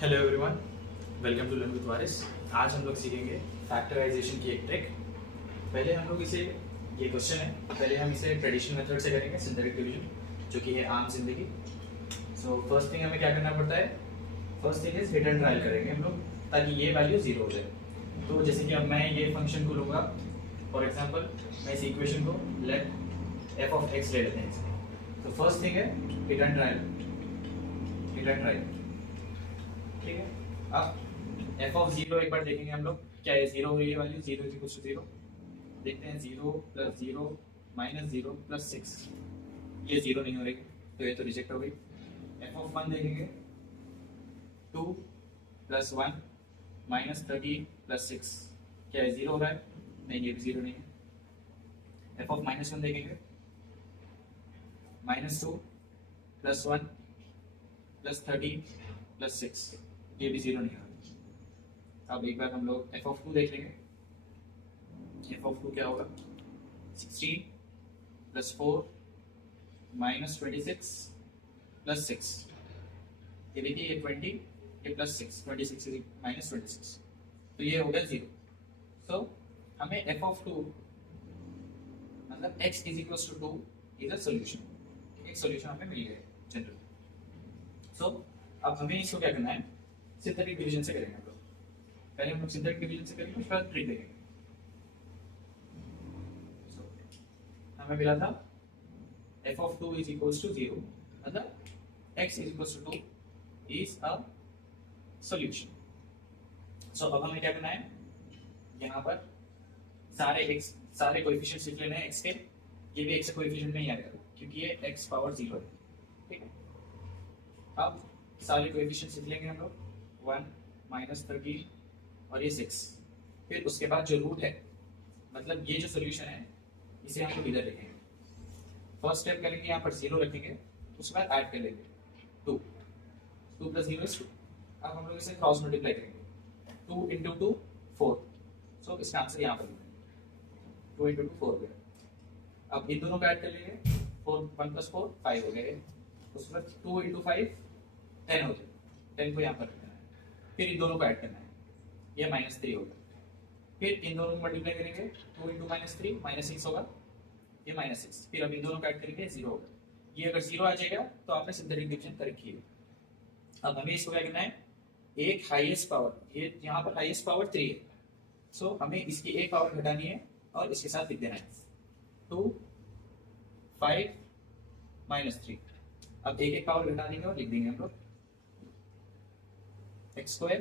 Hello everyone, welcome to learn with Waris. आज हम लोग सीखेंगे फैक्टराइजेशन की एक ट्रिक। पहले हम लोग इसे, ये क्वेश्चन है, पहले हम इसे ट्रेडिशनल मेथड से करेंगे, सिंथेटिक डिवीजन, जो कि है आम जिंदगी। सो फर्स्ट थिंग हमें क्या करना पड़ता है, first thing is hit and trial करेंगे हम लोग, ताकि ये वैल्यू जीरो हो जाए। तो जैसे कि अब मैं ये फंक्शन को लूँगा, फॉर एग्जाम्पल मैं इस इक्वेशन को लेट एफ ऑफ एक्स ले लेते हैं। तो फर्स्ट थिंग है hit and trial, hit and trial, ठीक है। अब एफ ऑफ जीरो एक बार देखेंगे हम लोग, क्या है जीरो हो रही है value, zero is equal to zero. देखते हैं zero plus zero minus zero plus six, ये जीरो नहीं हो रही, तो ये तो रिजेक्ट हो गई। एफ ऑफ वन देखेंगे, two plus one minus 13 plus six, क्या है जीरो हो रहा है, नहीं ये भी जीरो नहीं है। एफ ऑफ माइनस वन देखेंगे, minus two plus one plus 13 plus six, ये भी जीरो नहीं होगा। अब एक बार हम लोग एफ ऑफ टू देख लेंगे। एफ ऑफ टू क्या होगा, 16 प्लस 4 माइनस 26 प्लस 6, ये देखिए ये 20, ये प्लस 6, 26 माइनस 26, तो ये हो गया जीरो। सो हमें एफ ऑफ टू मतलब x is equal to 2 is a solution, एक सोल्यूशन हमें मिल गया जनरल। सो अब हमें इसको क्या करना है, सिंथेटिक डिवीजन से करेंगे हम लोग। पहले हम लोग सिंथेटिक डिवीजन से करेंगे, उसके बाद ट्रिक देखेंगे। हमें मिला था F of two is equal to zero, मतलब x is equal to 2 is a solution. So अब हमें क्या करना है, यहाँ पर सारे कोएफिशिएंट्स लिख लेने हैं एक्स के। ये भी एक्स का कोएफिशिएंट नहीं आएगा क्योंकि ये एक्स पावर जीरो है, ठीक है। अब सारे कोएफिशिएंट्स लिख लेंगे हम लोग, 1 माइनस 13 और ये 6। फिर उसके बाद जो रूट है, मतलब ये जो सोल्यूशन है, इसे हम लोग इधर लिखेंगे। फर्स्ट स्टेप करेंगे, यहाँ पर जीरो रखेंगे, उसके बाद ऐड कर लेंगे 2 प्लस जीरो इज 2। अब हम लोग इसे क्रॉस मल्टीप्लाई करेंगे, 2 इंटू 2 4, सो इसका आंसर यहाँ पर 2 इंटू 2 4 हो गया। अब इन दोनों को ऐड कर लेंगे, 4 1 प्लस 4 5 हो गया। उसके बाद 2 इंटू 5 10 हो जाए, 10 को यहाँ पर रखना है। फिर इन दोनों को ऐड करना है, ये -3 होगा। फिर इन दोनों को मल्टीप्लाई करेंगे, 2 इंटू -3 -6 होगा, ये -6। फिर अब इन दोनों को ऐड करेंगे, 0 होगा। ये अगर 0 आ जाएगा तो आपने सिंथेटिक डिवीजन करेक्ट किया। अब हमें इसको क्या करना है, एक हाईएस्ट पावर, ये यहाँ पर हाईएस्ट पावर 3 है, सो हमें इसकी एक पावर घटानी है और इसके साथ लिख देना है 2 5 -3। अब एक पावर घटा देंगे और लिख देंगे हम लोग x square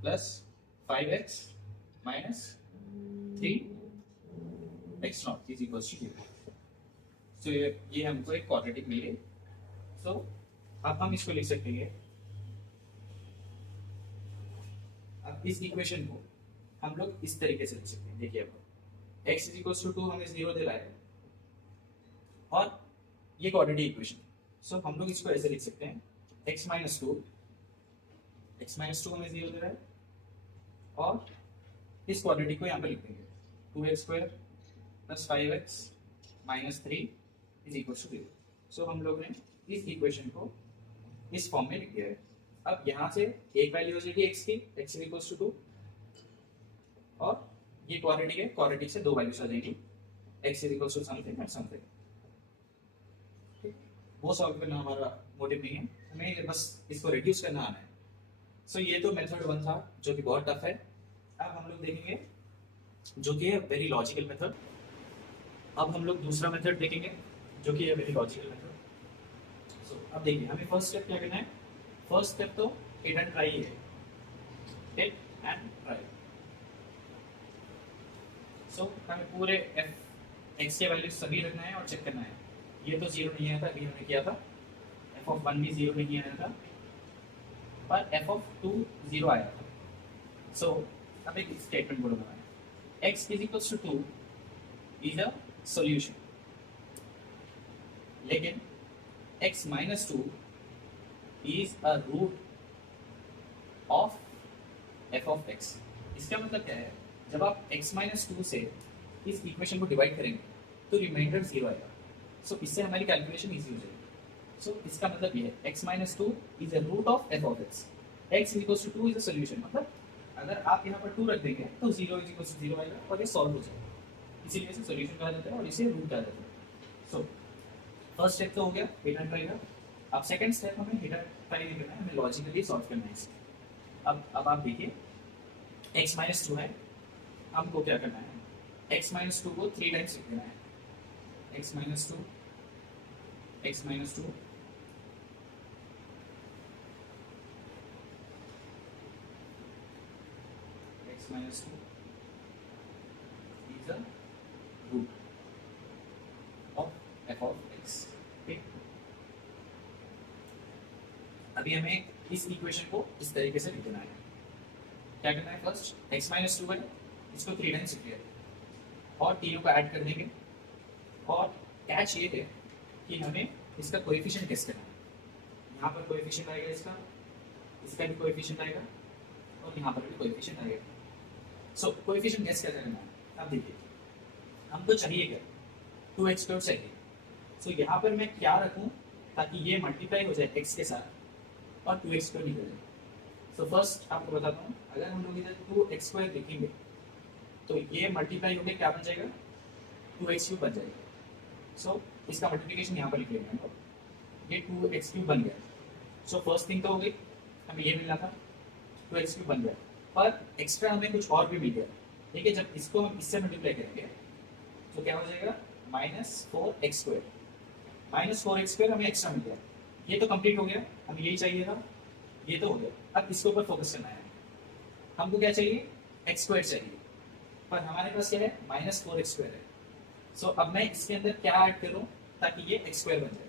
plus 5x minus 3 x not is equal to 0। So ये हमको एक क्वाड्रेटिक मिल गई। सो अब हम इसको लिख सकते हैं, अब इस इक्वेशन को हम लोग इस तरीके से लिख सकते हैं। देखिए अब x इज इक्वल टू 2 हमें 0 दे रहा है और ये क्वाड्रेटिक इक्वेशन, सो हम लोग इसको ऐसे लिख सकते हैं, x माइनस टू हमें 0 दे रहा है और इस क्वाड्रेटिक को यहाँ पे लिख देंगे 2x square plus 5x minus 3 is equal to 0। So हम लोग ने इस इक्वेशन को इस फॉर्म में लिख दिया है। अब यहाँ से एक वैल्यू हो जाएगी x की, x इज इक्वल टू 2, और ये क्वाड्रेटिक है, क्वाड्रेटिक से दो वैल्यूज आ जाएंगी, x is equal to something and something. वो सॉल्व करना हमारा मोटिव नहीं है, हमें बस इसको रिड्यूस करना आना है। सो ये तो मेथड 1 था जो कि बहुत टफ है। अब हम लोग देखेंगे जो कि है वेरी लॉजिकल मेथड। अब हम लोग दूसरा मेथड देखेंगे जो कि है वेरी लॉजिकल मेथड। सो अब देखिए हमें फर्स्ट स्टेप क्या करना है, फर्स्ट स्टेप तो हिट एंड ट्राई है, हिट एंड ट्राई। सो हमें पूरे x के वैल्यू सभी रखना है और चेक करना है। ये तो 0 नहीं आया था, अभी हमने किया था, एफ ऑफ 1 भी 0 नहीं आया था, पर एफ ऑफ 2 0 आया था। सो अब एक स्टेटमेंट बोलूंगा मैं, x is equal to 2 is a solution, लेकिन x minus 2 is a root of f of x। इसका मतलब क्या है, जब आप x माइनस 2 से इस इक्वेशन को डिवाइड करेंगे तो रिमाइंडर 0 आएगा। सो इससे हमारी कैलकुलेशन इजी हो जाएगी। सो इसका मतलब ये है x minus 2 is a root of f of x। x equals to 2 is a solution, मतलब अगर आप यहाँ पर 2 रख देंगे तो 0 इज इक्वल्स टू 0 आएगा और ये सॉल्व हो जाएगा, इसीलिए इसे सॉल्यूशन कहा जाता है और इसे रूट कहा जाता है। सो फर्स्ट स्टेप तो हो गया हिट एंड ट्राई का। अब सेकंड स्टेप हमें हिट एंड ट्राई नहीं करना है, हमें लॉजिकली सॉल्व करना है इसे। अब आप देखिए x माइनस 2 है, हमको क्या करना है, x माइनस 2 को 3 टाइम्स लिख देना है, x minus 2 x minus 2 x minus 2 is the root of f of x। ठीक, अभी हमें इस इक्वेशन को इस तरीके से लिखना है। क्या करना है, फर्स्ट x माइनस 2 है, इसको 3 टाइम्स लिख लिया और तीनों को ऐड कर देंगे। और कैच ये है कि हमें इसका कोएफिशिएंट गेस करना है। यहाँ पर कोएफिशिएंट आएगा इसका, इसका भी कोएफिशिएंट आएगा और यहाँ पर भी कोएफिशिएंट आएगा। सो कोएफिशिएंट गेस क्या करना है, अब देखिए हमको चाहिए क्या, 2x² चाहिए। सो यहाँ पर मैं क्या रखूँ ताकि ये मल्टीप्लाई हो जाए x के साथ और 2x² निकल जाए। सो फर्स्ट आपको बताता हूँ, अगर हम लोग इधर 2x² लिखेंगे तो ये मल्टीप्लाई होकर क्या बन जाएगा, 2x³ बन जाएगा। सो इसका मल्टीप्लिकेशन यहाँ पर लिख लेंगे हम लोग, ये 2x³ बन गया। सो फर्स्ट थिंग तो हो गई, हमें ये मिलना था 2x³ बन गया, पर एक्स्ट्रा हमें कुछ और भी मिल गया। ठीक है, जब इसको हम इससे मल्टीप्लाई करेंगे तो क्या हो जाएगा, -4x²। -4x² हमें एक्स्ट्रा मिल गया, ये तो कंप्लीट हो गया, हमें यही चाहिए था, ये तो हो गया। अब इसके ऊपर फोकस करना है, हमको क्या चाहिए, x² चाहिए, पर हमारे पास क्या है, -4x² है। सो अब मैं इसके अंदर क्या ऐड करूं ताकि ये x² बन जाए।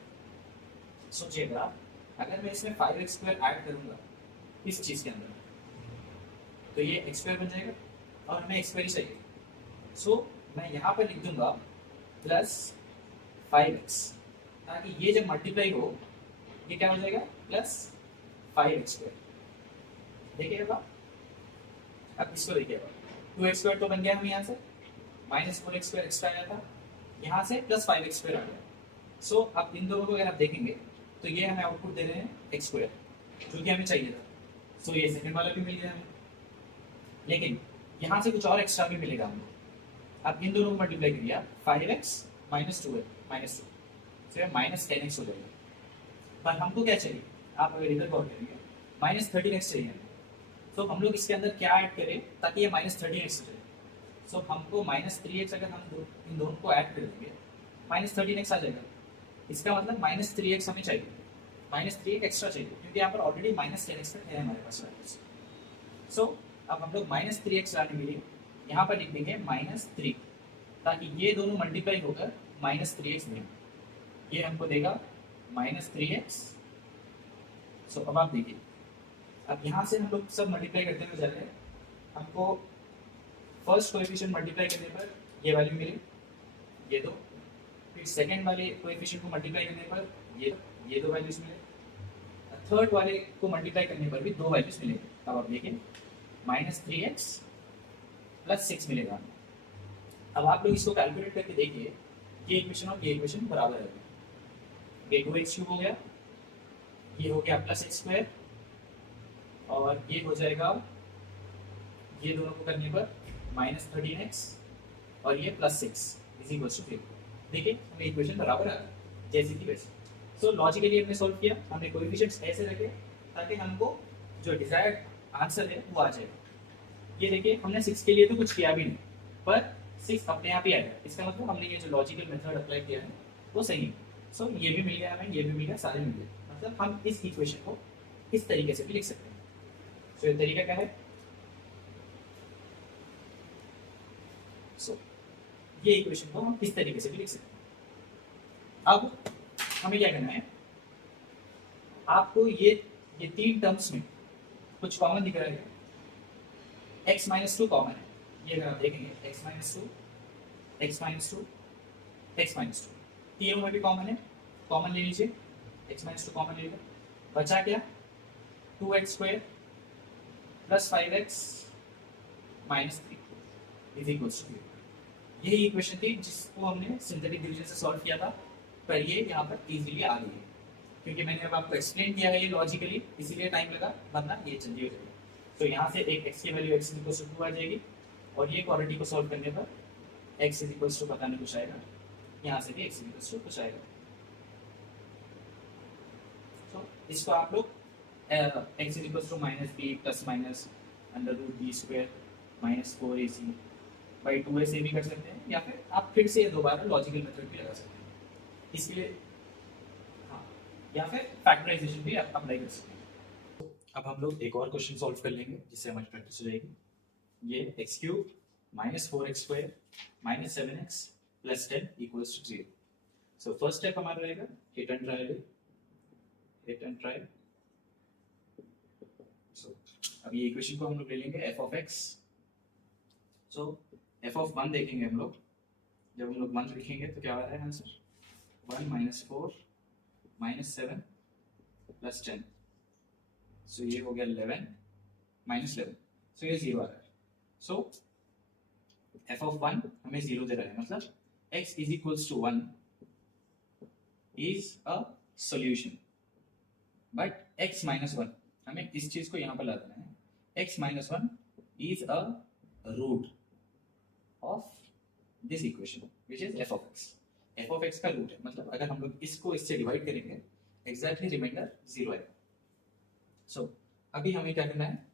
सोचिएगा, अगर मैं इसमें 5x² ऐड करूंगा इस चीज के अंदर तो ये x² बन जाएगा और हमें x² ही चाहिए। सो मैं यहाँ पर लिख दूंगा +5x, ताकि ये जब मल्टीप्लाई हो ये क्या हो जाएगा, +5x²। देखिएगा, अब इसको देखिएगा, 2x² तो बन गया हम यहाँ से, -4x² एक्स्ट्रा आया था, यहाँ से +5x² आ गया। सो अब इन दोनों को अगर आप देखेंगे तो ये हमें आउटपुट दे रहे हैं x², जो कि हमें चाहिए था। सो ये सेकंड वाला भी मिल गया हमें, लेकिन यहाँ से कुछ और एक्स्ट्रा भी मिलेगा हमको। अब इन दोनों को मल्टीप्लाई करिए, 5x - 2 तो ये -10x हो जाएगा। पर हमको क्या चाहिए, आप अगर इधर गौर करेंगे, -13x चाहिए। तो हम लोग इसके अंदर क्या ऐड करें ताकि ये -13x हो जाए। सो हमको -3x अगर हम इन दोनों को ऐड कर देंगे, -13x आ जाएगा। इसका मतलब -3x हमें चाहिए, -3x एक्स्ट्रा चाहिए, क्योंकि यहाँ पर ऑलरेडी -10x है हमारे पास। सो अब हम लोग -3x लाने के लिए यहाँ पर लिख देंगे -3, ताकि ये दोनों मल्टीप्लाई होकर -3x दें। ये हमको देगा -3x। सो अब आप देखिए, अब यहाँ से हम लोग सब मल्टीप्लाई करते हुए जा रहे हैं, हमको फर्स्ट कोएफिशिएंट मल्टीप्लाई करने पर ये वैल्यू मिली, ये दो, फिर सेकंड वाले कोएफिशिएंट को मल्टीप्लाई करने पर ये दो वैल्यूज मिले, थर्ड वाले को मल्टीप्लाई करने पर भी दो वैल्यूज मिलेंगे। अब आप देखिए -3x + 6 मिलेगा। अब आप लोग इसको कैलकुलेट करके देखिए, ये इक्वेशन और ये इक्वेशन बराबर है। ये 2x³ हो गया, ये हो गया +x² और ये हो जाएगा, ये दोनों को करने पर -13x और ये +6 = 3। देखिए हमें इक्वेशन बराबर आ गया जैसी थी वैसी। सो लॉजिकली हमने सॉल्व किया, हमने कोएफिशिएंट्स ऐसे रखे ताकि हमको जो डिजायर्ड आंसर है वो आ जाए। ये देखिए हमने 6 के लिए तो कुछ किया भी नहीं, पर 6 अपने आप ही आएगा। इसका मतलब हमने ये जो लॉजिकल मेथड अप्लाई किया है वो सही है। सो ये भी मिल गया हमें, ये भी मिल गया, सारे मिल गए। मतलब हम इस इक्वेशन को इस तरीके से भी लिख सकते हैं। सो ये तरीका क्या है, सो ये इक्वेशन को हम इस तरीके से भी लिख सकते हैं। अब हमें क्या करना है, आपको ये 3 टर्म्स में कुछ कॉमन दिख रहा है, x - 2 कॉमन है। ये अगर आप देखेंगे x - 2 x - 2 तीनों में भी कॉमन है, कॉमन ले लीजिए, x - 2 कॉमन ले लीजिए। बचा क्या, 2x² + 5x - 3 = 0। यही इक्वेशन थी जिसको हमने सिंथेटिक डिवीजन से सॉल्व किया था, पर ये यहाँ पर इजीली आ गई है। क्योंकि मैंने अब आपको एक्सप्लेन किया है ये लॉजिकली, इसीलिए टाइम लगा, वरना ये जल्दी हो जाएगा। तो यहाँ से एक x की वैल्यू x इक्वल टू 2 आ जाएगी, और ये क्वाड्रेटिक को सॉल्व करने पर x इज इक्वल टू पता नहीं कुछ आएगा, यहाँ से भी x इज इक्वल टू कुछ आएगा। तो इसको आप लोग x is equal to minus b plus minus under root b square minus 4ac by 2a से भी कर सकते हैं, या फिर आप फिर से दोबारा लॉजिकल मेथड भी लगा सकते हैं, इसलिए हाँ, या फिर फैक्टराइजेशन भी आप अप्लाई कर सकते हैं। अब हम लोग एक और क्वेश्चन सॉल्व कर लेंगे जिससे हमारी प्रैक्टिस हो जाएगी। ये x cube minus 4x square minus 7x plus 10 equals to 0। So first step हमारा रहेगा हिट एंड ट्राई। सो अब ये इक्वेशन को हम लोग ले लेंगे F of x. So F of 1 देखेंगे हम लोग, जब हम लोग 1 लिखेंगे तो क्या आ रहा है आंसर 1 माइनस 4 माइनस 7 प्लस 10। सो ये हो गया 11 माइनस 11, सो ये 0 आ रहा है। सो एफ ऑफ 1 हमें 0 दे रहा है, मतलब x is equals to 1 is a solution, but x minus 1 हमें इस चीज को यहाँ पर ला देना है, x minus 1 is a root of this equation which is f of x. F of x का रूट है, मतलब अगर हम लोग इसको इससे डिवाइड करेंगे एग्जैक्टली रिमाइंडर 0 आएगा। सो अभी हमें क्या करना है,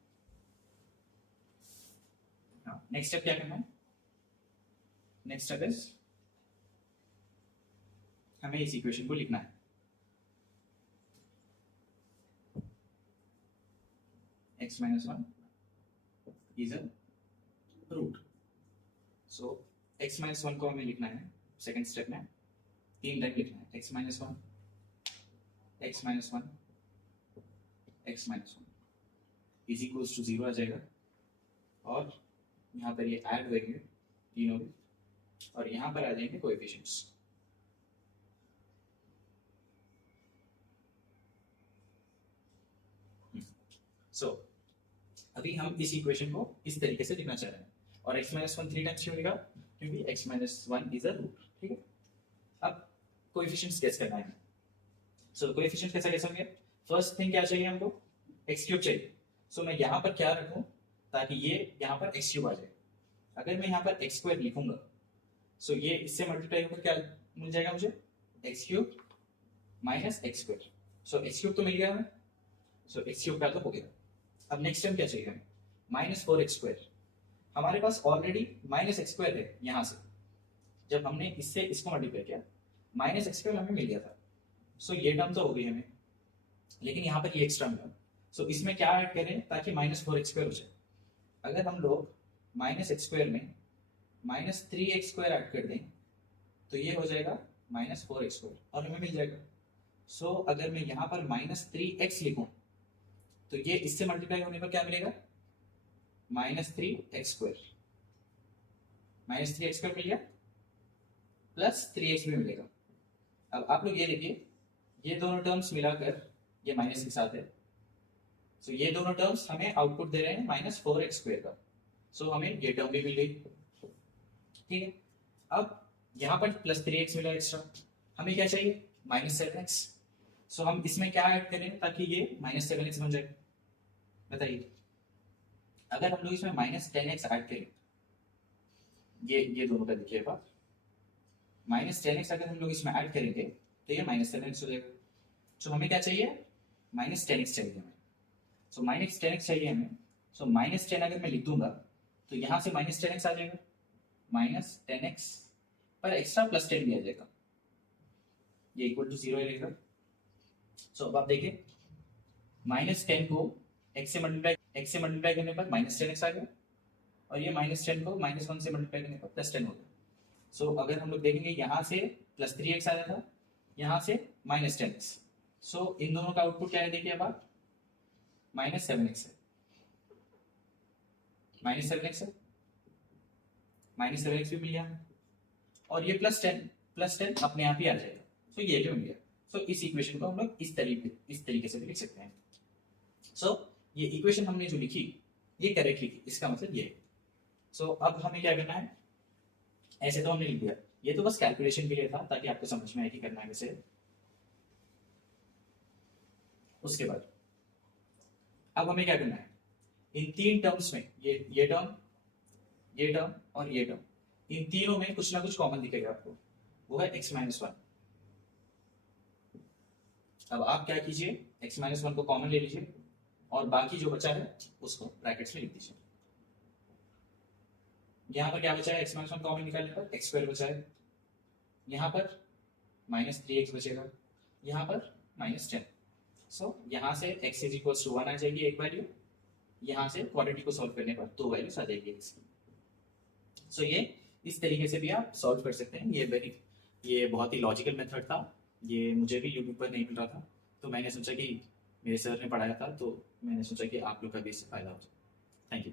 नेक्स्ट स्टेप क्या करना है, नेक्स्ट स्टेप इज हमें इस इक्वेशन को लिखना है, x minus 1 is a root। so x minus 1 को हमें लिखना है सेकंड स्टेप में 3 टाइम लिखना है, x minus 1 x minus 1 x minus 1 is equals to 0 आ जाएगा, और यहाँ पर ये ऐड होंगे तीनों भी, और यहाँ पर आ जाएंगे कोएफिशिएंट्स। सो अभी हम इस इक्वेशन को इस तरीके से लिखना चाह रहे हैं, और x माइनस 1 3 टाइम्स क्यों लिखा, क्योंकि x minus 1 is a root. ठीक है, अब कोएफिशिएंट्स गेस करना है। सो कोएफिशिएंट कैसा गेस होंगे, फर्स्ट थिंग क्या चाहिए हमको, x क्यूब चाहिए। सो मैं यहाँ पर क्या रखूँ ताकि ये यहाँ पर x क्यूब आ जाए। अगर मैं यहाँ पर x स्क्वायर लिखूंगा, सो ये इससे मल्टीप्लाई होकर क्या मिल जाएगा मुझे, x cube minus x square. So x cube तो मिल गया हमें, सो x क्यूब का तो हो गया। अब नेक्स्ट टाइम क्या चाहिए हमें, माइनस 4x स्क्वायर। हमारे पास ऑलरेडी माइनस एक्स स्क्वायर है, यहाँ से जब हमने इससे इसको मल्टीप्लाई किया माइनस एक्स स्क्वायर हमें मिल गया था। सो ये टर्म तो हो गई हमें, लेकिन यहाँ पर ये एक्स्ट्रा मिला। सो इसमें क्या ऐड करें ताकि माइनस 4x स्क्वायर हो जाए। अगर हम लोग माइनस एक्स स्क्वायर में माइनस 3x स्क्वायर ऐड कर दें तो ये हो जाएगा माइनस 4x स्क्वायर, और हमें मिल जाएगा। सो अगर मैं यहाँ पर माइनस 3x लिखूं तो ये इससे मल्टीप्लाई होने पर क्या मिलेगा, minus 3x square. Minus 3x square मिल गया, प्लस 3x भी मिलेगा। अब आप लोग ये देखिए, ये दोनों टर्म्स मिलाकर ये माइनस के साथ है, सो ये दोनों टर्म्स हमें आउटपुट दे रहे हैं माइनस 4x स्क्वायर का। सो हमें ये टर्म भी मिल गई। ठीक है, अब यहाँ पर प्लस 3x मिला एक्स्ट्रा, हमें क्या चाहिए माइनस 7x। सो हम इसमें क्या ऐड करें ताकि ये माइनस 7x बन जाए, बताइए। अगर हम लोग इसमें माइनस 10x ऐड करें, ये दोनों का देखिए बात, माइनस 10x अगर हम लोग इसमें ऐड करेंगे तो ये माइनस 7x हो जाएगा। सो हमें क्या चाहिए, माइनस 10x चाहिए हमें। सो माइनस 10x चाहिए हमें। सो माइनस 10 अगर मैं लिख दूंगा तो यहाँ से माइनस 10x आ जाएगा, माइनस 10x पर एक्स्ट्रा प्लस 10 भी आ जाएगा, ये इक्वल टू 0 रहेगा। सो अब आप देखिए, माइनस 10 को x से मल्टीप्लाई करने पर माइनस 10x आ गया, और ये माइनस 10 को माइनस 1 से मल्टीप्लाई करने पर प्लस 10 हो गया। सो अगर हम लोग देखेंगे यहाँ से प्लस 3x आया था, यहाँ से माइनस 10x। सो इन दोनों का आउटपुट क्या है, देखिए अब आप, माइनस 7x है, माइनस 7x है, माइनस 7x भी मिल गया, और ये प्लस 10 अपने आप ही आ जाएगा। सो ये भी मिल गया। सो इस इक्वेशन को हम लोग इस तरीके से भी लिख सकते हैं। सो ये इक्वेशन हमने जो लिखी ये करेक्ट लिखी, इसका मतलब ये है। सो अब हमें क्या करना है, ऐसे तो हमने लिख दिया, ये तो बस कैलकुलेशन के लिए था ताकि आपको समझ में आए कि करना है कैसे। उसके बाद अब हमें क्या करना है, इन तीन टर्म्स में ये टर्म, ये टर्म और ये टर्म, इन तीनों में कुछ ना कुछ कॉमन दिखेगा आपको, वो है x माइनस वन। अब आप क्या कीजिए, x माइनस वन को कॉमन ले लीजिए और बाकी जो बचा है उसको ब्रैकेट्स में लिख दीजिए। यहां पर क्या बचा है, x माइनस वन कॉमन निकालने पर एक्स स्क्वायर बचा है, यहां पर -3x बचेगा, यहां पर -10। सो यहां से x इज इक्वल टू 1 आ जाएगी एक वैल्यू, यहां से क्वाड्रेटिक को सॉल्व करने पर 2 वैल्यूज आ जाएगी x की। सो ये इस तरीके से भी आप सॉल्व कर सकते हैं। ये बहुत ही लॉजिकल मेथड था, ये मुझे भी यूट्यूब पर नहीं मिल रहा था, तो मैंने सोचा कि मेरे सर ने पढ़ाया था, तो मैंने सोचा कि आप लोग का भी इससे फायदा हो जाए। Thank you.